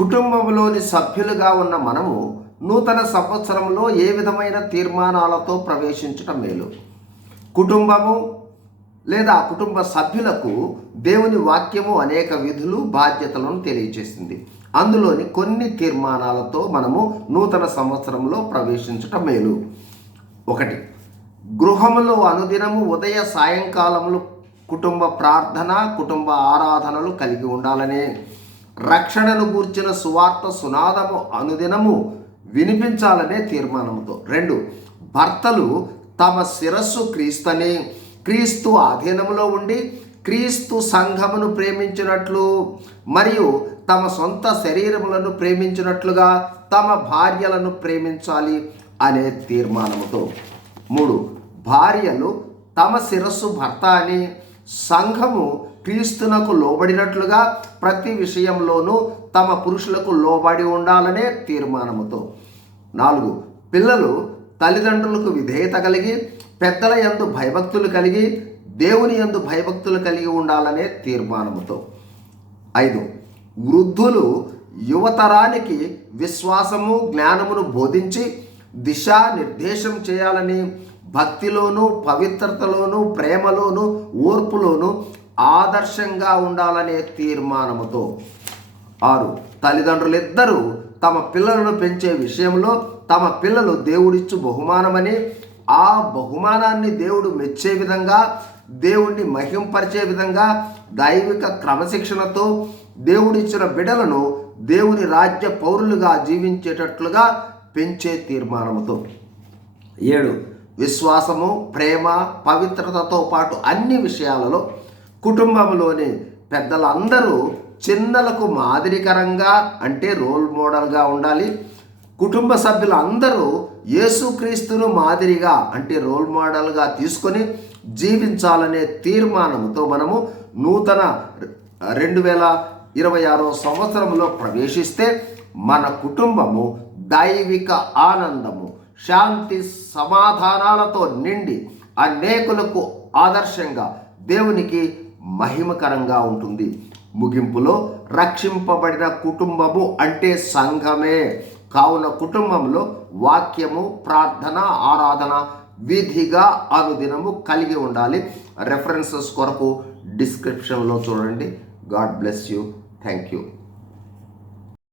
కుటుంబంలోని సభ్యులుగా ఉన్న మనము నూతన సంవత్సరంలో ఏ విధమైన తీర్మానాలతో ప్రవేశించటం మేలు? కుటుంబము లేదా కుటుంబ సభ్యులకు దేవుని వాక్యము అనేక విధులు బాధ్యతలను తెలియజేసింది అందులోని కొన్ని తీర్మానాలతో మనము నూతన సంవత్సరంలో ప్రవేశించటం మేలు. ఒకటి గృహములో అనుదినము ఉదయ సాయంకాలములు కుటుంబ ప్రార్థన కుటుంబ ఆరాధనలు కలిగి ఉండాలనే రక్షణను గూర్చిన సువార్త సునాదము అనుదినము వినిపించాలనే తీర్మానంతో రెండు భర్తలు తమ శిరస్సు క్రీస్తని. క్రీస్తు ఆధీనంలో ఉండి క్రీస్తు సంఘమును ప్రేమించినట్లు మరియు తమ సొంత శరీరములను ప్రేమించినట్లుగా తమ భార్యలను ప్రేమించాలి అనే తీర్మానముతో. మూడు భార్యలు తమ శిరస్సు భర్త అని సంఘము క్రీస్తునకు లోబడినట్లుగా ప్రతి విషయంలోనూ తమ పురుషులకు లోబడి ఉండాలనే తీర్మానముతో. నాలుగు పిల్లలు తల్లిదండ్రులకు విధేయత కలిగి పెద్దల యందు భయభక్తులు కలిగి దేవుని యందు భయభక్తులు కలిగి ఉండాలనే తీర్మానముతో. ఐదు వృద్ధులు యువతరానికి విశ్వాసము జ్ఞానమును బోధించి దిశా నిర్దేశం చేయాలని భక్తిలోను పవిత్రతలోను ప్రేమలోను ఓర్పులోను ఆదర్శంగా ఉండాలనే తీర్మానముతో. ఆరు తల్లిదండ్రులిద్దరూ తమ పిల్లలను పెంచే విషయంలో తమ పిల్లలు దేవుడిచ్చు బహుమానమని ఆ బహుమానాన్ని దేవుడు మెచ్చే విధంగా దేవుణ్ణి మహింపరిచే విధంగా దైవిక క్రమశిక్షణతో దేవుడిచ్చిన బిడలను దేవుని రాజ్య పౌరులుగా జీవించేటట్లుగా పెంచే తీర్మానముతో. ఏడు విశ్వాసము ప్రేమ పవిత్రతతో పాటు అన్ని విషయాలలో కుటుంబంలోని పెద్దలందరూ చిన్నలకు మాదిరికరంగా అంటే రోల్ మోడల్గా ఉండాలి. కుటుంబ సభ్యులందరూ యేసుక్రీస్తును మాదిరిగా అంటే రోల్ మోడల్గా తీసుకొని జీవించాలనే తీర్మానంతో మనము నూతన రెండు వేల ఇరవై ఆరో సంవత్సరంలో ప్రవేశిస్తే మన కుటుంబము దైవిక ఆనందము శాంతి సమాధానాలతో నిండి అనేకులకు ఆదర్శంగా దేవునికి మహిమకరంగా ఉంటుంది. ముగింపులో రక్షింపబడిన కుటుంబము అంటే సంఘమే. కావున కుటుంబంలో వాక్యము ప్రార్థన ఆరాధన విధిగా అనుదినము కలిగి ఉండాలి. రెఫరెన్సెస్ కొరకు డిస్క్రిప్షన్లో చూడండి. God bless you thank you